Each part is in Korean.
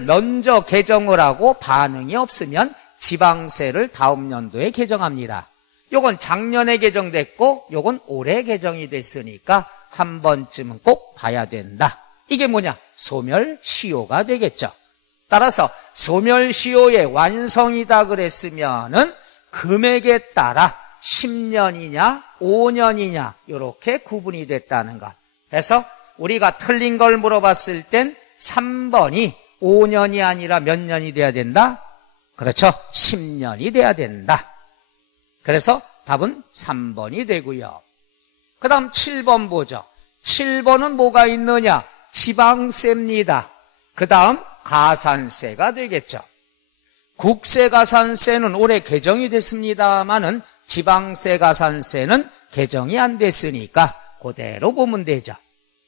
먼저 개정을 하고 반응이 없으면 지방세를 다음 연도에 개정합니다. 요건 작년에 개정됐고 요건 올해 개정이 됐으니까 한 번쯤은 꼭 봐야 된다. 이게 뭐냐? 소멸시효가 되겠죠. 따라서 소멸시효의 완성이다 그랬으면은 금액에 따라 10년이냐 5년이냐 이렇게 구분이 됐다는 것. 그래서 우리가 틀린 걸 물어봤을 땐 3번이 5년이 아니라 몇 년이 돼야 된다? 그렇죠. 10년이 돼야 된다. 그래서 답은 3번이 되고요. 그 다음 7번 보죠. 7번은 뭐가 있느냐? 지방세입니다. 그 다음 가산세가 되겠죠. 국세가산세는 올해 개정이 됐습니다마는 지방세 가산세는 개정이 안 됐으니까 그대로 보면 되죠.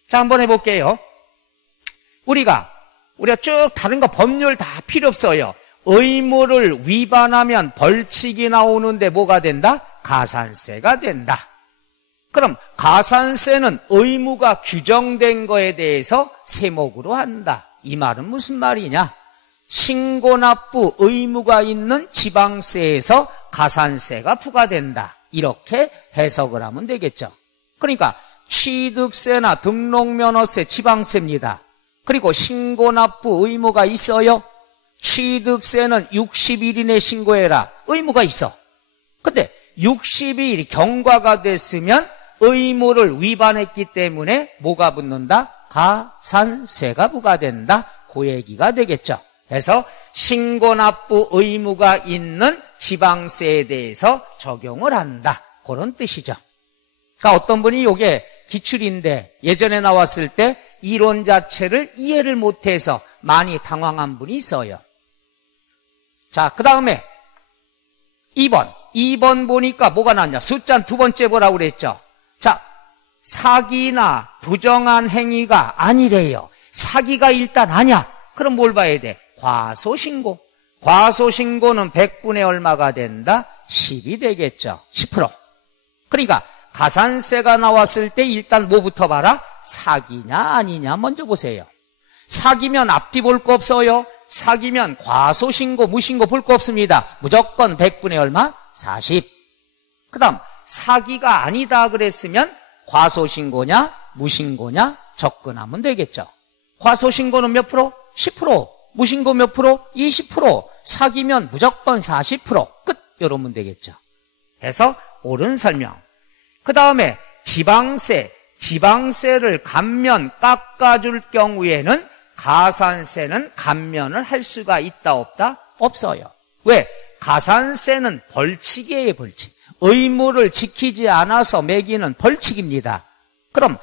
자, 한번 해볼게요. 우리가 쭉 다른 거 법률 다 필요 없어요. 의무를 위반하면 벌칙이 나오는데 뭐가 된다? 가산세가 된다. 그럼 가산세는 의무가 규정된 거에 대해서 세목으로 한다. 이 말은 무슨 말이냐? 신고납부 의무가 있는 지방세에서 가산세가 부과된다. 이렇게 해석을 하면 되겠죠. 그러니까 취득세나 등록면허세 지방세입니다. 그리고 신고납부 의무가 있어요. 취득세는 60일 이내 신고해라. 의무가 있어. 근데 60일이 경과가 됐으면 의무를 위반했기 때문에 뭐가 붙는다? 가산세가 부과된다. 그 얘기가 되겠죠. 그래서 신고납부 의무가 있는 지방세에 대해서 적용을 한다. 그런 뜻이죠. 그러니까 어떤 분이 이게 기출인데 예전에 나왔을 때 이론 자체를 이해를 못해서 많이 당황한 분이 있어요. 자, 그 다음에 2번 보니까 뭐가 나왔냐? 숫자 두 번째 보라고 그랬죠. 자, 사기나 부정한 행위가 아니래요. 사기가 일단 아니야. 그럼 뭘 봐야 돼? 과소신고. 과소신고는 100분의 얼마가 된다? 10이 되겠죠. 10%. 그러니까 가산세가 나왔을 때 일단 뭐부터 봐라? 사기냐 아니냐 먼저 보세요. 사기면 앞뒤 볼 거 없어요. 사기면 과소신고, 무신고 볼 거 없습니다. 무조건 100분의 얼마? 40. 그 다음 사기가 아니다 그랬으면 과소신고냐 무신고냐 접근하면 되겠죠. 과소신고는 몇 프로? 10%. 무신고 몇 프로? 20%. 사기면 무조건 40%. 끝. 이러면 되겠죠. 그래서 옳은 설명. 그 다음에 지방세를 감면 깎아줄 경우에는 가산세는 감면을 할 수가 있다 없다? 없어요. 왜? 가산세는 벌칙이에요. 벌칙. 의무를 지키지 않아서 매기는 벌칙입니다. 그럼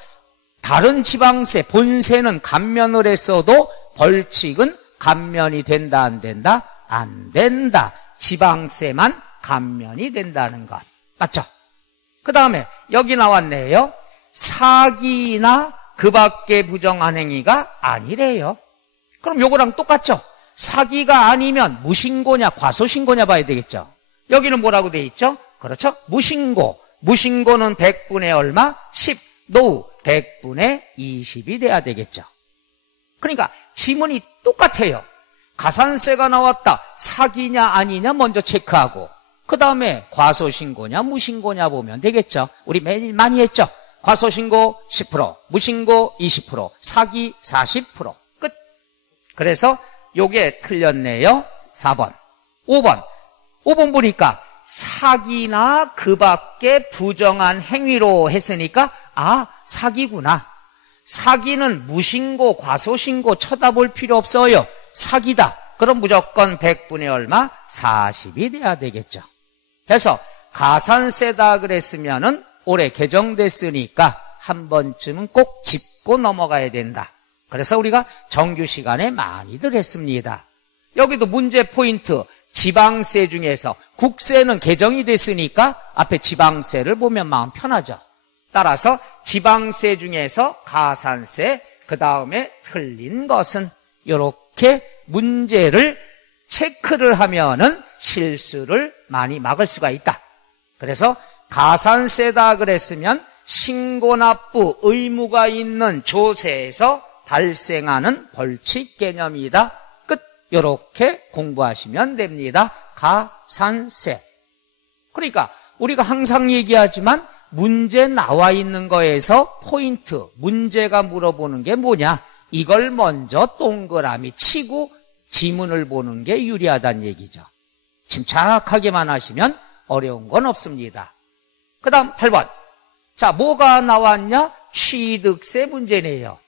다른 지방세 본세는 감면을 했어도 벌칙은 감면이 된다 안 된다? 안 된다. 지방세만 감면이 된다는 것. 맞죠? 그 다음에 여기 나왔네요. 사기나 그 밖에 부정한 행위가 아니래요. 그럼 요거랑 똑같죠? 사기가 아니면 무신고냐 과소신고냐 봐야 되겠죠. 여기는 뭐라고 돼 있죠? 그렇죠? 무신고. 무신고는 100분의 얼마? 10. 노후 100분의 20이 돼야 되겠죠. 그러니까 지문이 똑같아요. 가산세가 나왔다. 사기냐 아니냐 먼저 체크하고 그 다음에 과소신고냐 무신고냐 보면 되겠죠. 우리 매일 많이 했죠. 과소신고 10%, 무신고 20%, 사기 40%. 끝. 그래서 요게 틀렸네요. 4번. 5번 보니까 사기나 그 밖에 부정한 행위로 했으니까 사기구나. 사기는 무신고, 과소신고 쳐다볼 필요 없어요. 사기다. 그럼 무조건 100분의 얼마? 40이 돼야 되겠죠. 그래서 가산세다 그랬으면은 올해 개정됐으니까 한 번쯤은 꼭 짚고 넘어가야 된다. 그래서 우리가 정규 시간에 많이들 했습니다. 여기도 문제 포인트 지방세 중에서 국세는 개정이 됐으니까 앞에 지방세를 보면 마음 편하죠. 따라서 지방세 중에서 가산세, 그 다음에 틀린 것은 이렇게 문제를 체크를 하면은 실수를 많이 막을 수가 있다. 그래서 가산세다 그랬으면 신고납부 의무가 있는 조세에서 발생하는 벌칙 개념이다. 끝. 이렇게 공부하시면 됩니다. 가산세. 그러니까 우리가 항상 얘기하지만 문제 나와 있는 거에서 포인트, 문제가 물어보는 게 뭐냐? 이걸 먼저 동그라미 치고 지문을 보는 게 유리하다는 얘기죠. 침착하게만 하시면 어려운 건 없습니다. 그 다음 8번. 자, 뭐가 나왔냐? 취득세 문제네요.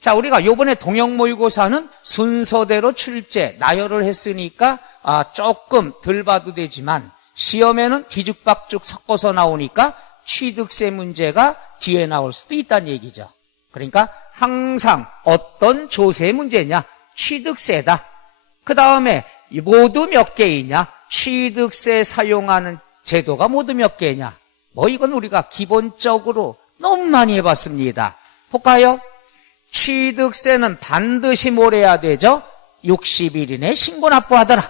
자, 우리가 요번에 동형모의고사는 순서대로 출제, 나열을 했으니까 조금 덜 봐도 되지만 시험에는 뒤죽박죽 섞어서 나오니까 취득세 문제가 뒤에 나올 수도 있다는 얘기죠. 그러니까 항상 어떤 조세 문제냐? 취득세다. 그 다음에 모두 몇 개이냐? 취득세 사용하는 제도가 모두 몇 개냐? 이건 우리가 기본적으로 너무 많이 해봤습니다. 볼까요? 취득세는 반드시 뭘 해야 되죠? 60일 이내에 신고 납부하더라.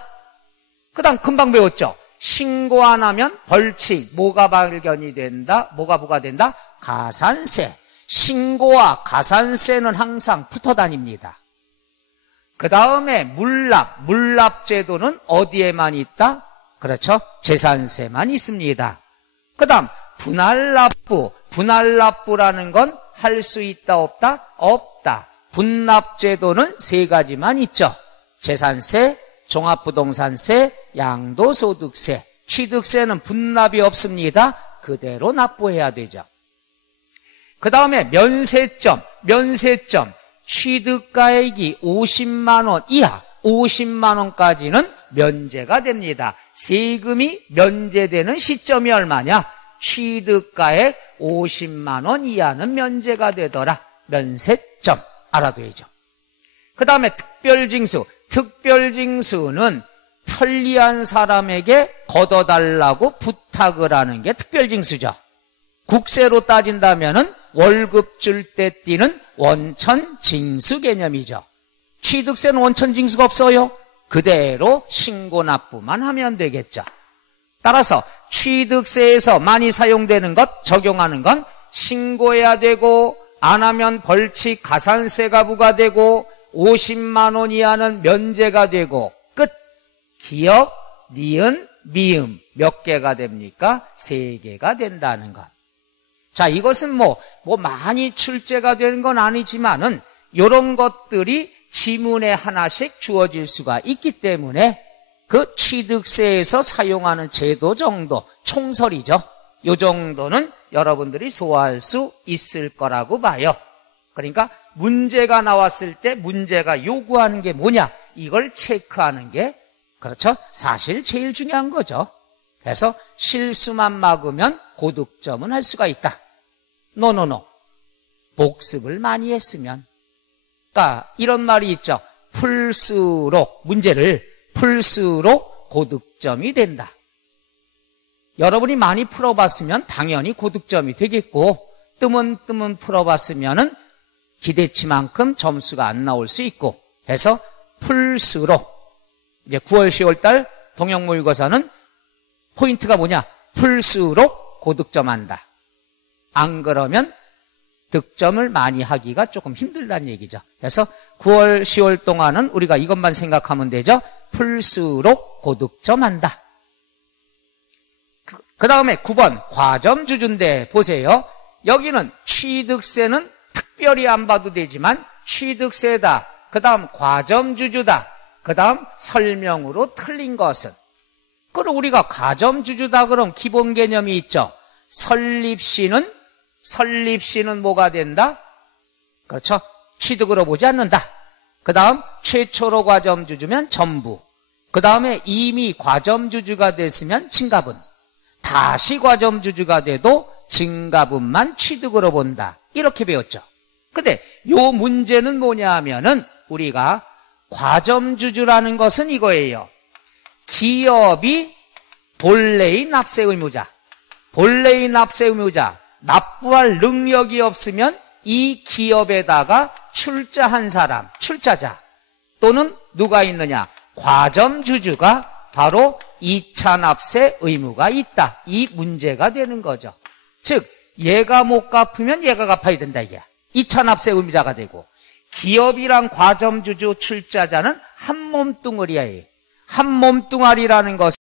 그 다음 금방 배웠죠? 신고 안 하면 벌칙, 뭐가 발견이 된다? 뭐가 부과된다? 가산세. 신고와 가산세는 항상 붙어 다닙니다. 그 다음에 물납제도는 어디에만 있다? 그렇죠? 재산세만 있습니다. 그 다음 분할납부. 분할납부라는 건 할 수 있다 없다? 없다. 분납제도는 세 가지만 있죠. 재산세, 종합부동산세, 양도소득세. 취득세는 분납이 없습니다. 그대로 납부해야 되죠. 그 다음에 면세점. 취득가액이 50만 원 이하, 50만 원까지는 면제가 됩니다. 세금이 면제되는 시점이 얼마냐? 취득가액 50만 원 이하는 면제가 되더라. 면세점 알아둬야죠. 그 다음에 특별징수. 특별징수는 편리한 사람에게 걷어달라고 부탁을 하는 게 특별징수죠. 국세로 따진다면은 월급 줄 때 띄는 원천징수 개념이죠. 취득세는 원천징수가 없어요. 그대로 신고납부만 하면 되겠죠. 따라서 취득세에서 많이 사용되는 것, 적용하는 건 신고해야 되고 안 하면 벌칙 가산세가 부과되고 50만 원 이하는 면제가 되고 끝. 기업, 니은, 미음 몇 개가 됩니까? 3개가 된다는 것. 자, 이것은 많이 출제가 되는 건 아니지만은 이런 것들이 지문에 하나씩 주어질 수가 있기 때문에 그 취득세에서 사용하는 제도 정도, 총설이죠. 이 정도는 여러분들이 소화할 수 있을 거라고 봐요. 그러니까 문제가 나왔을 때 문제가 요구하는 게 뭐냐? 이걸 체크하는 게 그렇죠? 사실 제일 중요한 거죠. 그래서 실수만 막으면 고득점은 할 수가 있다. 노노노. 복습을 많이 했으면. 그러니까 이런 말이 있죠. 문제를 풀수록 고득점이 된다. 여러분이 많이 풀어봤으면 당연히 고득점이 되겠고 뜨문뜨문 풀어봤으면 기대치만큼 점수가 안 나올 수 있고 해서 풀수록 이제 9월 10월 달 동형모의고사는 포인트가 뭐냐? 풀수록 고득점한다. 안 그러면 득점을 많이 하기가 조금 힘들다는 얘기죠. 그래서 9월 10월 동안은 우리가 이것만 생각하면 되죠. 풀수록 고득점한다. 그 다음에 9번 과점주주인데 보세요. 여기는 취득세는 특별히 안 봐도 되지만 취득세다. 그 다음 과점주주다. 그 다음 설명으로 틀린 것은. 그럼 우리가 과점주주다 그럼 기본 개념이 있죠. 설립시는 뭐가 된다? 그렇죠. 취득으로 보지 않는다. 그 다음 최초로 과점주주면 전부. 그 다음에 이미 과점주주가 됐으면 증가분. 다시 과점주주가 돼도 증가분만 취득으로 본다. 이렇게 배웠죠. 근데 요 문제는 뭐냐 하면은 우리가 과점주주라는 것은 이거예요. 기업이 본래의 납세 의무자. 납부할 능력이 없으면 이 기업에다가 출자한 사람, 출자자 또는 누가 있느냐? 과점주주가 바로 2차 납세 의무가 있다. 이 문제가 되는 거죠. 즉 얘가 못 갚으면 얘가 갚아야 된다. 이게 2차 납세 의무자가 되고 기업이랑 과점주주 출자자는 한 몸뚱어리야. 한 몸뚱아리라는 것은